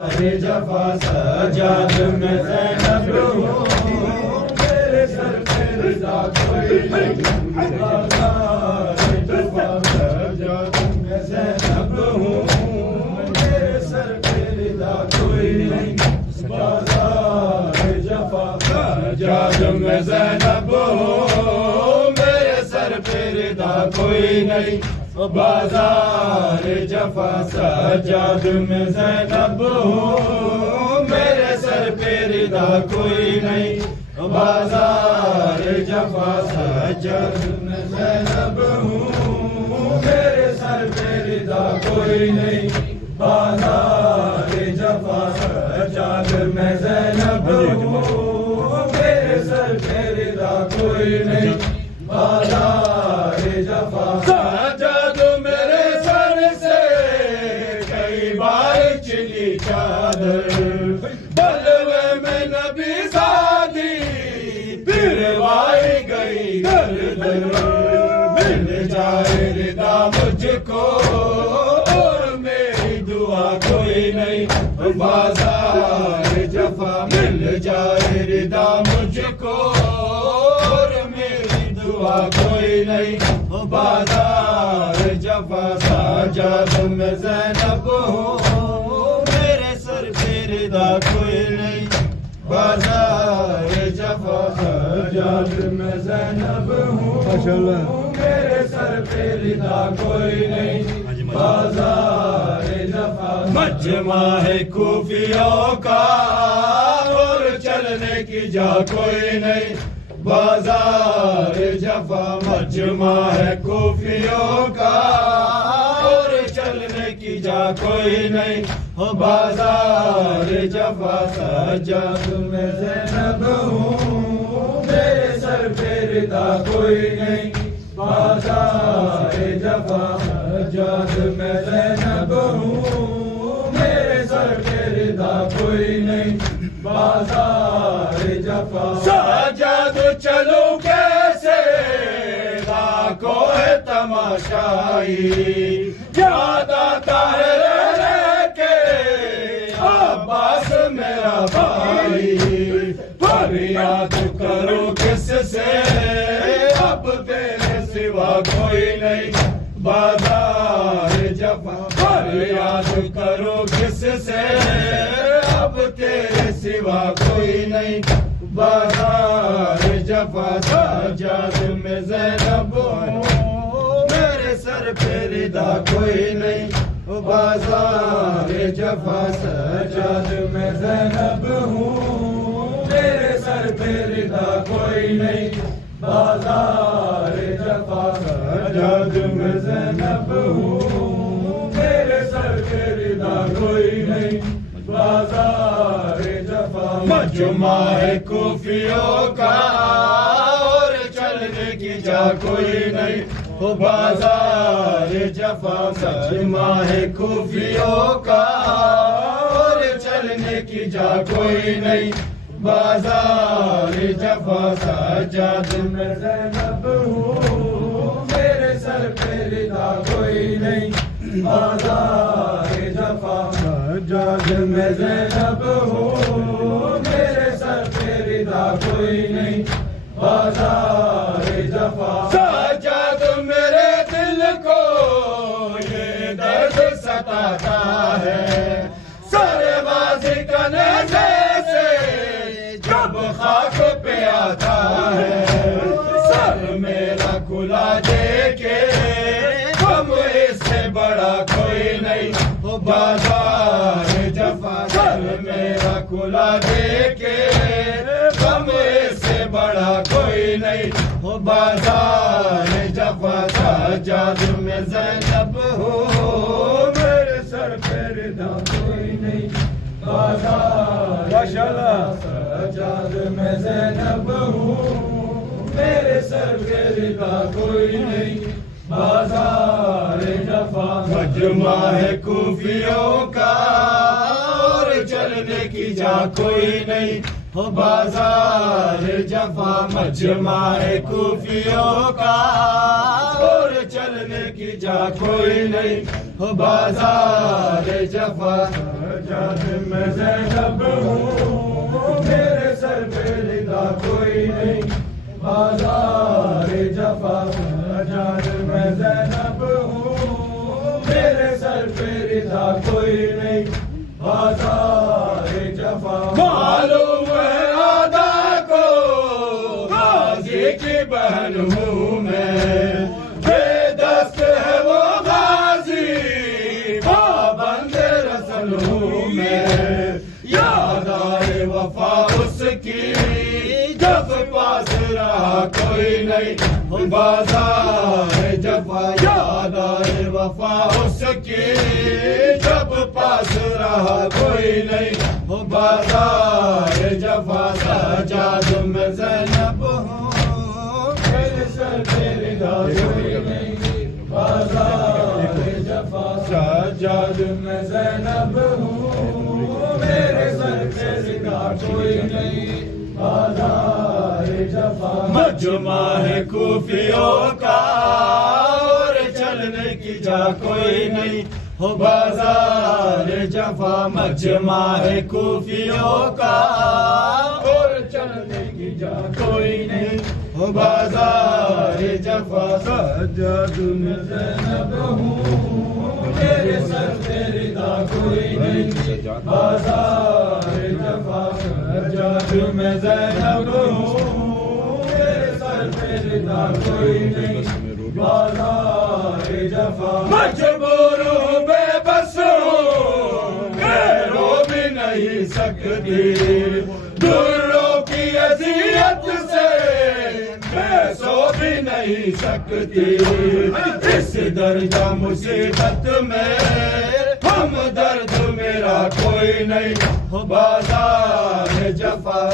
جفا سجاد میں زینب ہوں میرے سر پہ رضا کوئی نہیں بازار جفا سجاد میں زینب ہوں میرے سر پہ رضا کوئی نہیں بازار جفا سجاد میں زینب ہوں میرے سر پہ رضا کوئی نہیں بازار جفا سجاد میں زینب ہوں میرے سر پہ رضا کوئی نہیں بازار جفا سجاد میں زینب ہوں میرے سر پہ رضا کوئی نہیں بازار جفا سجاد میں زینب ہوں میرے سر پہ رضا کوئی نہیں بازار جفا سجاد میرے سر سے کئی بار چلی چادر بلوے میں نبی زادی پھروائی گئی گردن مل جائے رضا مجھ کو اور میری دعا کوئی نہیں بازار جفا مل جائے رضا مجھ کو اور میری دعا کوئی نہیں بازار جفا سجاد میں زینب ہوں میرے سر پہ رضا کوئی نہیں بازار جفا سجاد میں زینب ہوں میرے سر پہ رضا کوئی نہیں بازار جفا مجمع ہے کوفیوں کا اور چلنے کی جا کوئی نہیں بازار جفا مجمع ہے کوفیوں کا اور چلنے کی جا کوئی نہیں بازار جفا سجاد میں زینب ہوں میرے سر پہ رضا کوئی نہیں بازار جفا سجاد میں زینب ہوں میرے سر پہ رضا کوئی نہیں بازار جفا سجاد چلو کیسے کو ہے تماشائی یاد آتا ہے رہ کے عباس میرا بھائی فریاد کرو کس سے اب تیرے سوا کوئی نہیں بازار جفا فریاد کرو کس سے اب تیرے سوا کوئی نہیں بازار جفا سجاد میں زینب ہوں میرے سر پہ رضا کوئی نہیں بازار جفا سجاد میں زینب ہوں میرے سر پہ رضا کوئی نہیں بازار جفا سجاد میں زینب ہوں میرے سر پہ رضا کوئی نہیں بازار جفا مجمع ہے کوفیوں کا اور چلنے کی جا کوئی نہیں بازار جفا مجمع ہے کوفیوں کا اور چلنے کی جا کوئی نہیں بازار جفا سجاد میں زینب ہوں میرے سر پہ رضا کوئی نہیں بازار جفا سجاد میں زینب ہوں میرے سر پہ رضا کوئی نہیں بازار جفا سجاد میرے دل کو یہ درد ستاتا ہے سر بازی کرنے سے جب خاک پہ آتا ہے سر میرا کھلا دیکھے غم اس سے بڑا کوئی نہیں بازار جفا سر میرا کھلا دیکھے غم اس سے بڑا کوئی نہیں بازار جفا سجاد میں زینب ہوں میرے سر پہ رضا کوئی نہیں بازار سجاد میں زینب ہوں میرے سر پہ رضا کوئی نہیں بازار جفا مجمع ہے کوفیوں کا اور چلنے کی جا کوئی نہیں بازار جفا مجمع ہے کوفیوں کا اور چلنے کی جا کوئی نہیں بازار جفا جد میں زینب ہوں میرے سر پہ رضا کوئی نہیں بازار جفا سجاد میں زینب ہوں میرے سر پہ رضا کوئی نہیں بازار جفا معلوم ہے آدھا کو غازی کی بہن ہوں میں بے دست ہے وہ غازی پابند رسل ہوں میں یاد آئے وفا اس کی جب پاس رہا کوئی نہیں بازار جفا یاد آئے وفا اس کی جب پاس رہا کوئی نہیں بازار جفا سجاد میں زینب ہوں میرے سر پہ رضا کوئی نہیں بازار جفا سجاد میں زینب ہوں میرے سر پہ رضا کوئی نہیں بازار جفا مجمع ہے کوفیوں کا اور چلنے کی جا کوئی نہیں ہو بازار جفا مجمع ہے کوفیوں کا اور چلنے کی جا کوئی نہیں ہو بازار جفا سجاد میں زینب ہوں میرے سر پہ رضا کوئی نہیں بازار جفا سجاد میں زینب ہوں میرے سر پہ رضا کوئی نہیں بازار جفا مجبور ہوں بے بس ہوں میں رو بھی نہیں سکتی دروں کی اذیت سے میں سو بھی نہیں سکتی اس درجہ مصیبت میں ہم درد میرا کوئی نہیں بازار جفا